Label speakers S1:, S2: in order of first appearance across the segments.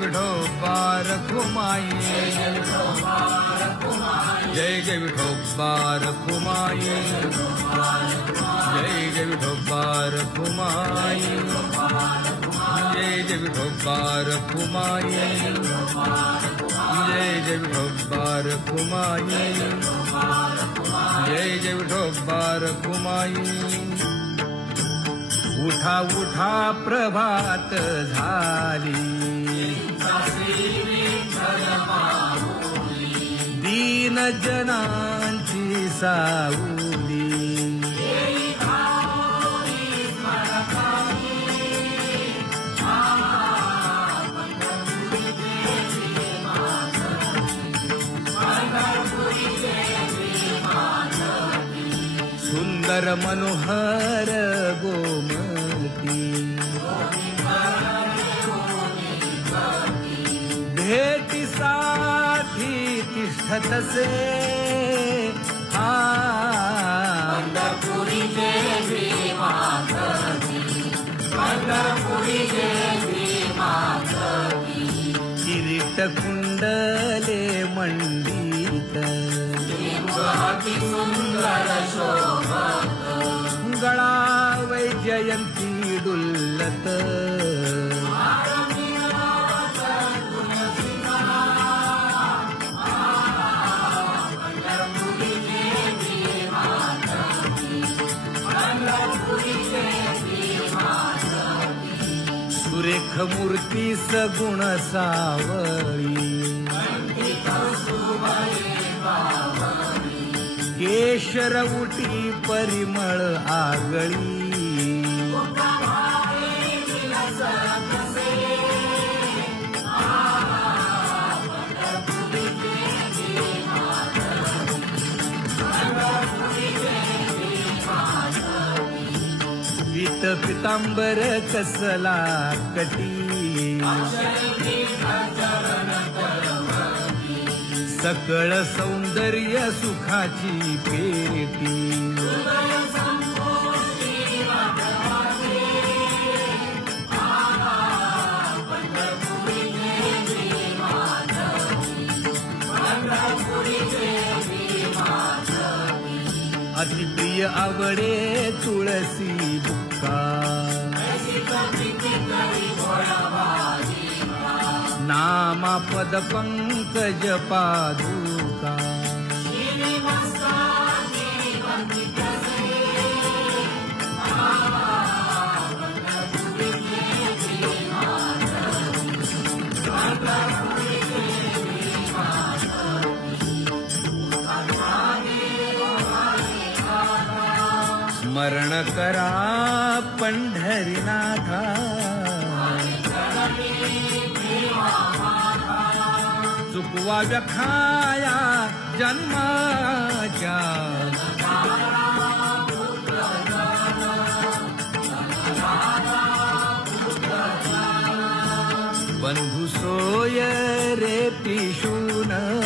S1: विठो बार कुमाई जय जय विठो बार कुमाई जय जय विठो बार कुमाई जय जय विठो बार कुमाई जय जय विठो बार कुमाई जय जय विठो बार कुमाई उठा उठा प्रभात झाली। दीन जनांची साऊली सुंदर मनोहर दिसतसे हा। पंढरपुरी देवी पंढरपुरी देवी किरीट कुंडले मंडित। सुरेख मूर्ती सगुण सावळी. केशर परिमळ आगळी. पितांबर कसला कटी. सकळ सौंदर्य सुखाची पेटी. अतिप्रिय आवडे तुळसी बुक्का. नामा पद पंकज पादू स्मरण करा पंढरीनाथा. चुकवा व्यखाया जन्माच्या. बंधू सोय रे पिशून.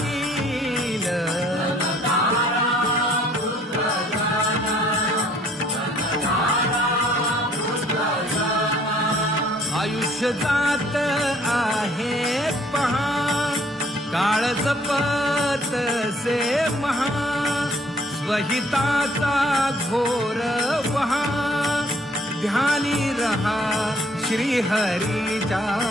S1: जात आहे पहा. काळ जपत से महा. स्वहिताचा घोर वहा. ध्यानी रहा श्रीहरीचा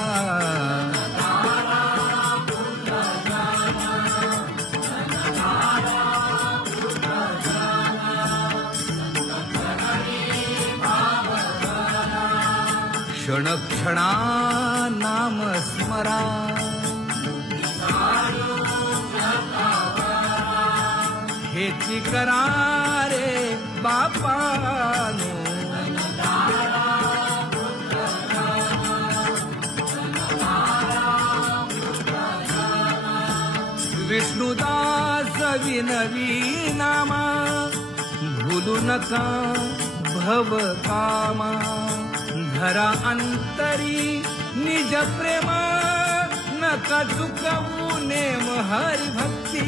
S1: क्षण क्षणा नाम स्मरा. हेची करा रे बापानो. विष्णुदास विनवी नामा भूलू नका भव कामा. धरा अंतरी निज प्रेमा नका चुकवू नेम हरी भक्ती।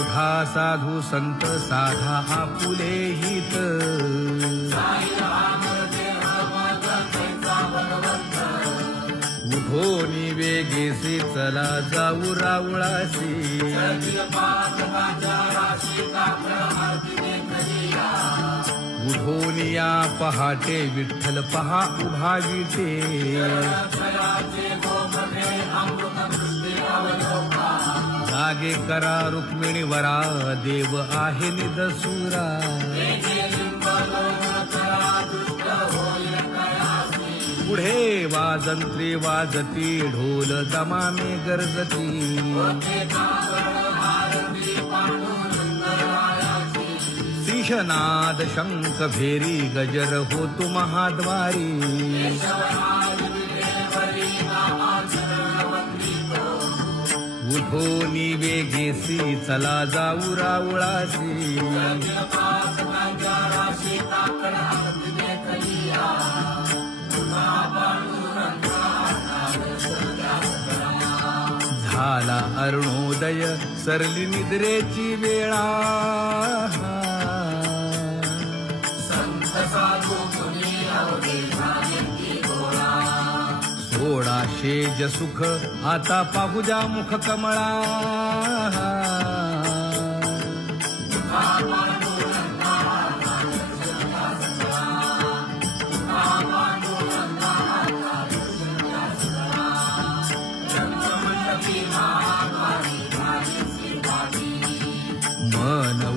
S1: उठा साधू संत साधा आपुले हित। होनी वेगेसी चला जाऊ रावळासी उठोन पहाटे विठ्ठल पहा उभा विटे जागे करा रुक्मिणी वरा देव आहे निदसुरा. पुढे वाजंत्री वाजती ढोल दमामे गरजती. शिशनाद शंख भेरी गजर होतो महाद्वारी. उठो निवेगेसी चला जाऊ रावळासी. झाला अरुणोदय सरली निद्रेची वेळा. सोळा जसुख आता पाहुजा मुख कमळा.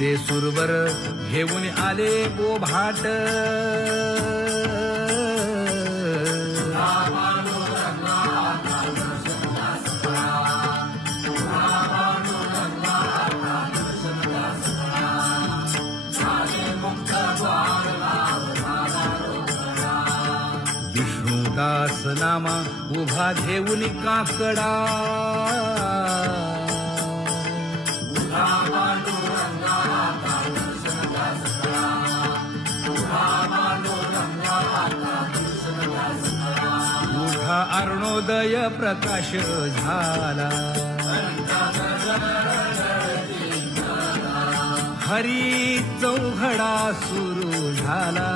S1: ते सुरवर घेऊन आले बोभाट. विष्णुदास नामा उभा घेऊन काकडा. अरुणोदय प्रकाश झाला. हरी चौघडा सुरू झाला.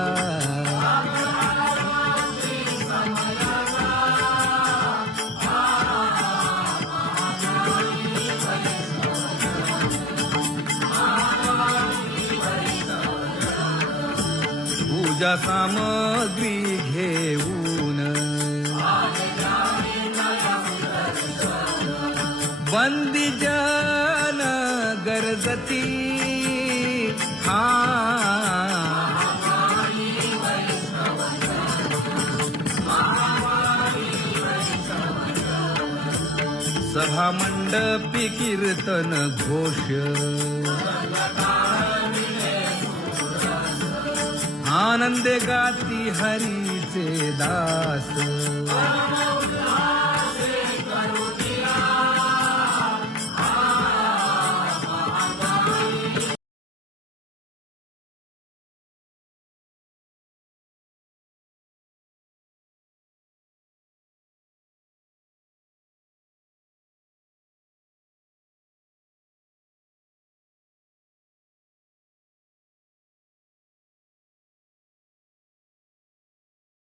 S1: पूजा सामग्री बंदी जन गरजती। हा। सभा मंडपी कीर्तन घोष। आनंदे गाती हरीचे दास।